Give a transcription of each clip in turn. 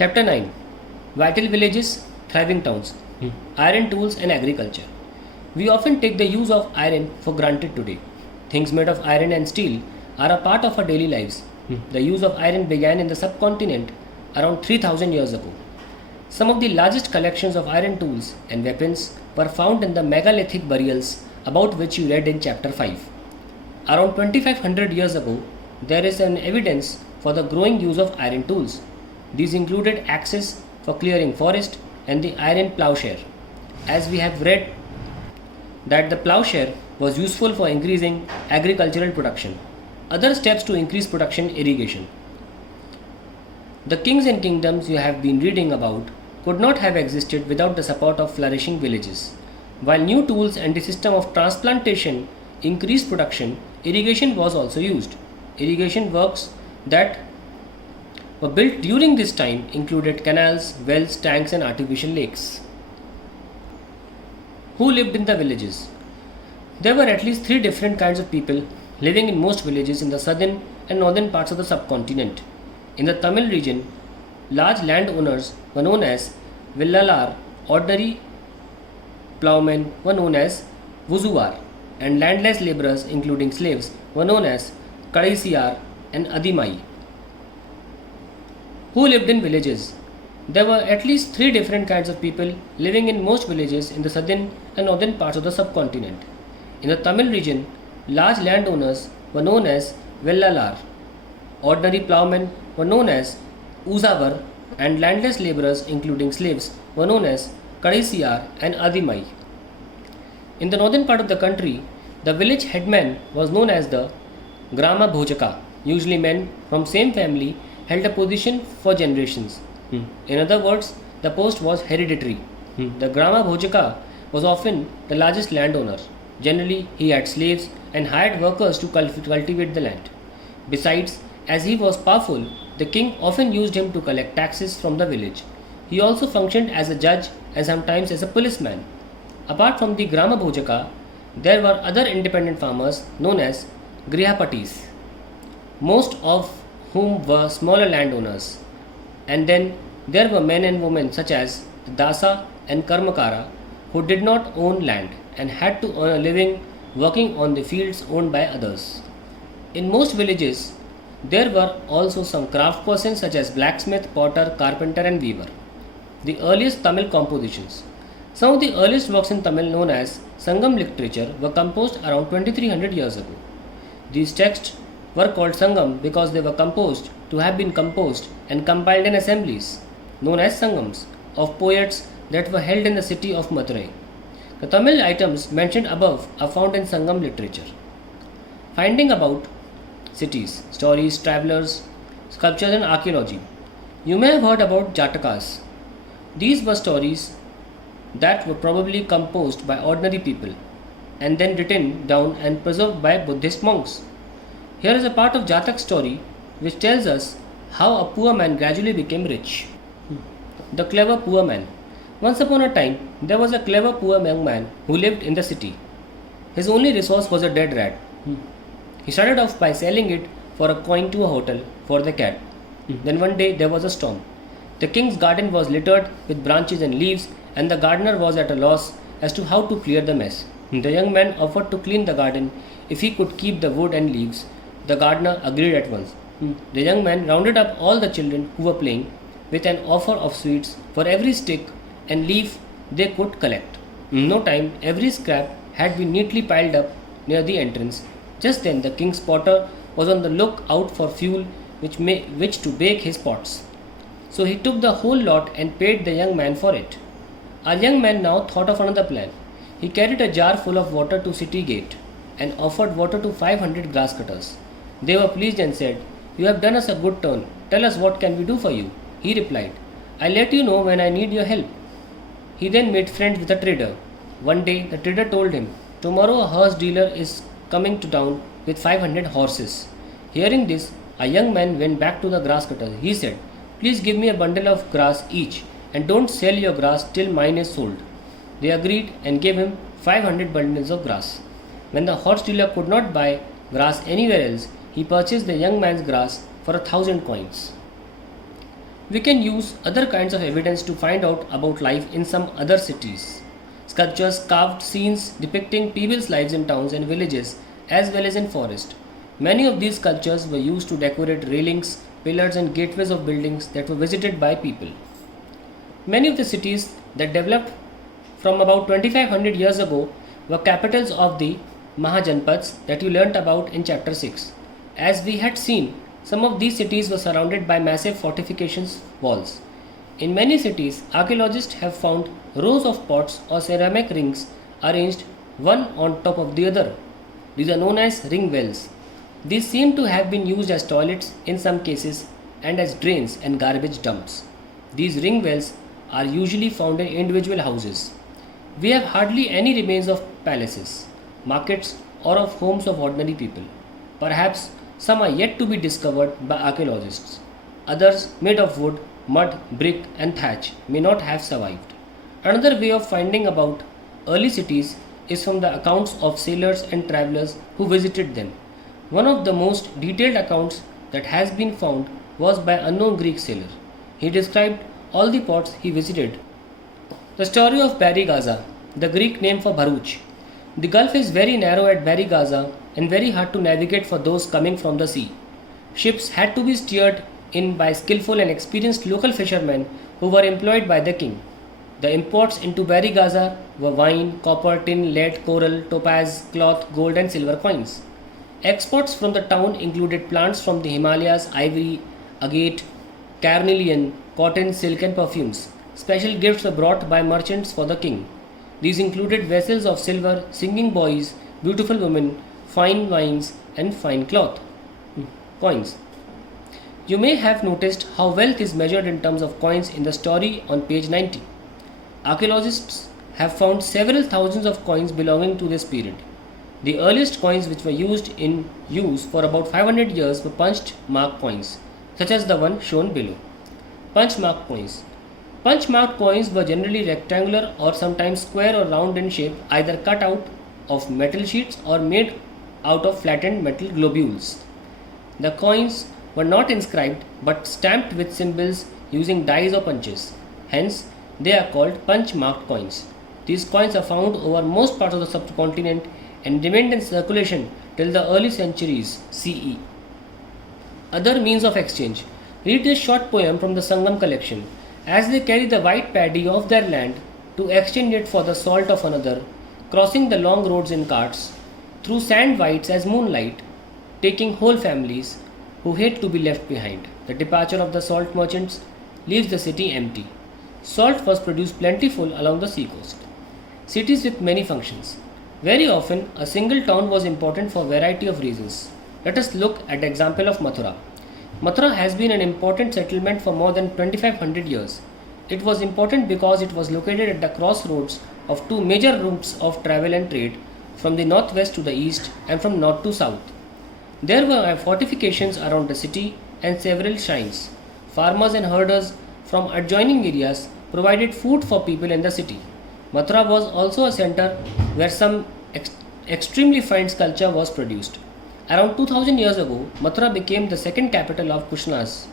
Chapter 9. Vital Villages, Thriving Towns, Iron Tools and Agriculture. We often take the use of iron for granted today. Things made of iron and steel are a part of our daily lives. The use of iron began in the subcontinent around 3000 years ago. Some of the largest collections of iron tools and weapons were found in the megalithic burials about which you read in chapter 5. Around 2500 years ago, there is an evidence for the growing use of iron tools. These included axes for clearing forest and the iron plowshare. As we have read that the plowshare was useful for increasing agricultural production. Other steps to increase production: irrigation. The kings and kingdoms you have been reading about could not have existed without the support of flourishing villages. While new tools and the system of transplantation increased production, irrigation was also used. Irrigation works that were built during this time included canals, wells, tanks, and artificial lakes. Who lived in the villages? There were at least 3 different kinds of people living in most villages in the southern and northern parts of the subcontinent. In the Tamil region, large landowners were known as Villalar, ordinary ploughmen were known as Vuzuvar, and landless labourers, including slaves, were known as Kadaisiyar and Adimai. Who lived in villages? There were at least 3 different kinds of people living in most villages in the southern and northern parts of the subcontinent. In the Tamil region, large landowners were known as Vellalar, ordinary ploughmen were known as Uzavar, and landless labourers, including slaves, were known as Kadaisiyar and Adimai. In the northern part of the country, the village headman was known as the Grama Bhojaka. Usually men from same family held a position for generations. In other words, the post was hereditary. The Grama Bhojaka was often the largest landowner. Generally, he had slaves and hired workers to cultivate the land. Besides, as he was powerful, the king often used him to collect taxes from the village. He also functioned as a judge and sometimes as a policeman. Apart from the Grama Bhojaka, there were other independent farmers known as Grihapatis, most of whom were smaller landowners. And then there were men and women such as the Dasa and Karmakara who did not own land and had to earn a living working on the fields owned by others. In most villages, there were also some craftspersons such as blacksmith, potter, carpenter, and weaver. The earliest Tamil compositions. Some of the earliest works in Tamil, known as Sangam literature, were composed around 2300 years ago. These texts were called Sangam because they were composed to have been composed and compiled in assemblies, known as Sangams, of poets that were held in the city of Madurai. The Tamil items mentioned above are found in Sangam literature. Finding about cities, stories, travelers, sculptures, and archaeology. You may have heard about Jatakas. These were stories that were probably composed by ordinary people and then written down and preserved by Buddhist monks. Here is a part of Jatak's story which tells us how a poor man gradually became rich. The clever poor man. Once upon a time, there was a clever poor young man who lived in the city. His only resource was a dead rat. He started off by selling it for a coin to a hotel for the cat. Then one day there was a storm. The king's garden was littered with branches and leaves, and the gardener was at a loss as to how to clear the mess. The young man offered to clean the garden if he could keep the wood and leaves. The gardener agreed at once. The young man rounded up all the children who were playing with an offer of sweets for every stick and leaf they could collect. In no time, every scrap had been neatly piled up near the entrance. Just then, the king's potter was on the look out for fuel which to bake his pots. So he took the whole lot and paid the young man for it. Our young man now thought of another plan. He carried a jar full of water to city gate and offered water to 500 grass cutters. They were pleased and said, "You have done us a good turn. Tell us what can we do for you?" He replied, "I'll let you know when I need your help." He then made friends with a trader. One day the trader told him, "Tomorrow a horse dealer is coming to town with 500 horses." Hearing this, a young man went back to the grass cutter. He said, "Please give me a bundle of grass each and don't sell your grass till mine is sold." They agreed and gave him 500 bundles of grass. When the horse dealer could not buy grass anywhere else, he purchased the young man's grass for 1,000 coins. We can use other kinds of evidence to find out about life in some other cities. Sculptures carved scenes depicting people's lives in towns and villages as well as in forest. Many of these sculptures were used to decorate railings, pillars and gateways of buildings that were visited by people. Many of the cities that developed from about 2500 years ago were capitals of the Mahajanpads that you learnt about in chapter 6. As we had seen, some of these cities were surrounded by massive fortifications walls. In many cities, archaeologists have found rows of pots or ceramic rings arranged one on top of the other. These are known as ring wells. These seem to have been used as toilets in some cases and as drains and garbage dumps. These ring wells are usually found in individual houses. We have hardly any remains of palaces, markets, or of homes of ordinary people. Perhaps some are yet to be discovered by archaeologists. Others, made of wood, mud, brick, and thatch, may not have survived. Another way of finding about early cities is from the accounts of sailors and travelers who visited them. One of the most detailed accounts that has been found was by an unknown Greek sailor. He described all the ports he visited. The story of Bari Gaza, the Greek name for Bharuch. The gulf is very narrow at Bari Gaza and very hard to navigate for those coming from the sea. Ships had to be steered in by skillful and experienced local fishermen who were employed by the king. The imports into Bari Gaza were wine, copper, tin, lead, coral, topaz, cloth, gold, and silver coins. Exports from the town included plants from the Himalayas, ivory, agate, carnelian, cotton, silk, and perfumes. Special gifts were brought by merchants for the king. These included vessels of silver, singing boys, beautiful women, fine wines, and fine coins. You may have noticed how wealth is measured in terms of coins in the story on page 90. Archaeologists have found several thousands of coins belonging to this period. The earliest coins which were in use for about 500 years were punched mark coins, such as the one shown below. Punch mark coins. Punch marked coins were generally rectangular or sometimes square or round in shape, either cut out of metal sheets or made out of flattened metal globules. The coins were not inscribed but stamped with symbols using dies or punches. Hence, they are called punch marked coins. These coins are found over most parts of the subcontinent and remained in circulation till the early centuries CE. Other means of exchange. Read this short poem from the Sangam collection. As they carry the white paddy of their land to exchange it for the salt of another, crossing the long roads in carts, through sand whites as moonlight, taking whole families who hate to be left behind. The departure of the salt merchants leaves the city empty. Salt was produced plentiful along the seacoast. Cities with many functions. Very often, a single town was important for a variety of reasons. Let us look at the example of Mathura. Mathura has been an important settlement for more than 2500 years. It was important because it was located at the crossroads of two major routes of travel and trade, from the northwest to the east and from north to south. There were fortifications around the city and several shrines. Farmers and herders from adjoining areas provided food for people in the city. Mathura was also a center where some extremely fine sculpture was produced. Around 2000 years ago, Mathura became the second capital of Kushnas,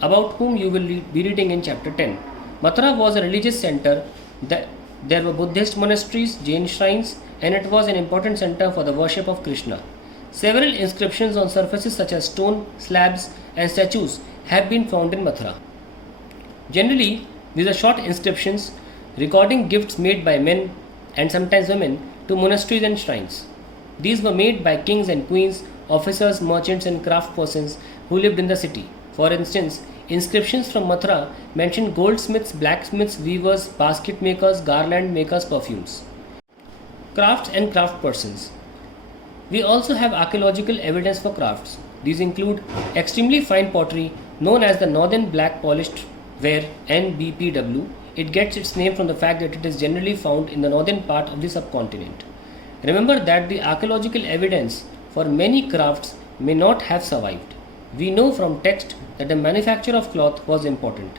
about whom you will be reading in chapter 10. Mathura was a religious center. There were Buddhist monasteries, Jain shrines, and it was an important center for the worship of Krishna. Several inscriptions on surfaces such as stone, slabs, and statues have been found in Mathura. Generally, these are short inscriptions recording gifts made by men and sometimes women to monasteries and shrines. These were made by kings and queens, officers, merchants, and craftspersons who lived in the city. For instance, inscriptions from Mathura mention goldsmiths, blacksmiths, weavers, basket makers, garland makers, perfumes. Crafts and craftspersons. We also have archaeological evidence for crafts. These include extremely fine pottery known as the Northern Black Polished Ware (NBPW). It gets its name from the fact that it is generally found in the northern part of the subcontinent. Remember that the archaeological evidence for many crafts may not have survived. We know from text that the manufacture of cloth was important.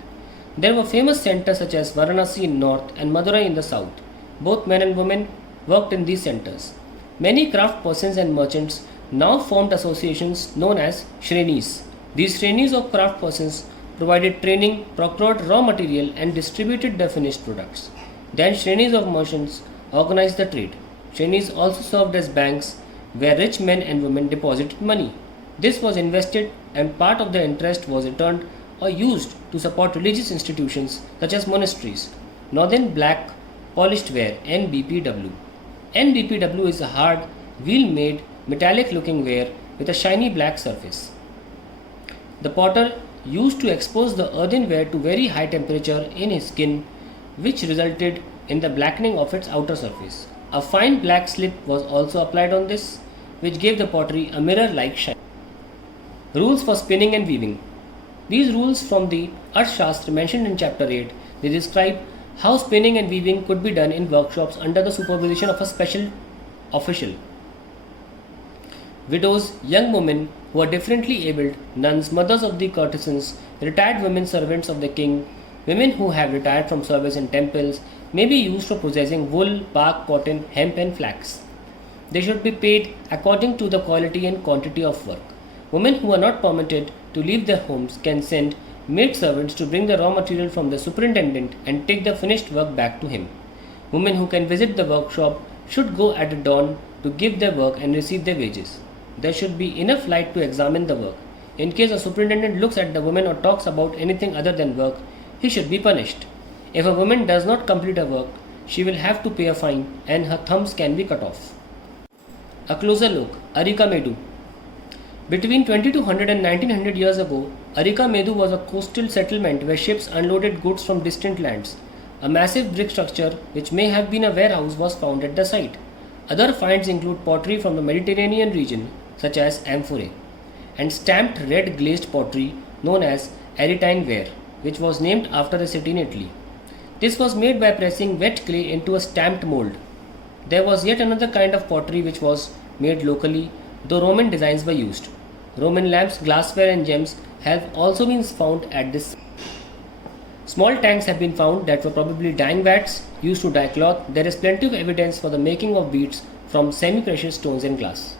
There were famous centers such as Varanasi in north and Madurai in the south. Both men and women worked in these centers. Many craftspersons and merchants now formed associations known as shrenis. These shrenis of craftspersons provided training, procured raw material, and distributed the finished products. Then shrenis of merchants organized the trade. Shrenis also served as banks where rich men and women deposited money. This was invested and part of the interest was returned or used to support religious institutions such as monasteries. Northern Black Polished Ware NBPW. NBPW is a hard, wheel made, metallic looking ware with a shiny black surface. The potter used to expose the earthenware to very high temperature in his skin, which resulted in the blackening of its outer surface. A fine black slip was also applied on this, which gave the pottery a mirror like shine. Rules for spinning and weaving. These rules from the Arthashastra mentioned in chapter 8, they describe how spinning and weaving could be done in workshops under the supervision of a special official. Widows, young women who are differently abled, nuns, mothers of the courtesans, retired women servants of the king, women who have retired from service in temples may be used for processing wool, bark, cotton, hemp and flax. They should be paid according to the quality and quantity of work. Women who are not permitted to leave their homes can send maid servants to bring the raw material from the superintendent and take the finished work back to him. Women who can visit the workshop should go at dawn to give their work and receive their wages. There should be enough light to examine the work. In case a superintendent looks at the woman or talks about anything other than work, he should be punished. If a woman does not complete her work, she will have to pay a fine and her thumbs can be cut off. A closer look, Arika Medu. Between 2200 and 1900 years ago, Arika Medu was a coastal settlement where ships unloaded goods from distant lands. A massive brick structure, which may have been a warehouse, was found at the site. Other finds include pottery from the Mediterranean region, such as amphorae, and stamped red glazed pottery known as Aretine ware, which was named after the city in Italy. This was made by pressing wet clay into a stamped mold. There was yet another kind of pottery which was made locally, though Roman designs were used. Roman lamps, glassware and gems have also been found at this. Small tanks have been found that were probably dyeing vats used to dye cloth. There is plenty of evidence for the making of beads from semi-precious stones and glass.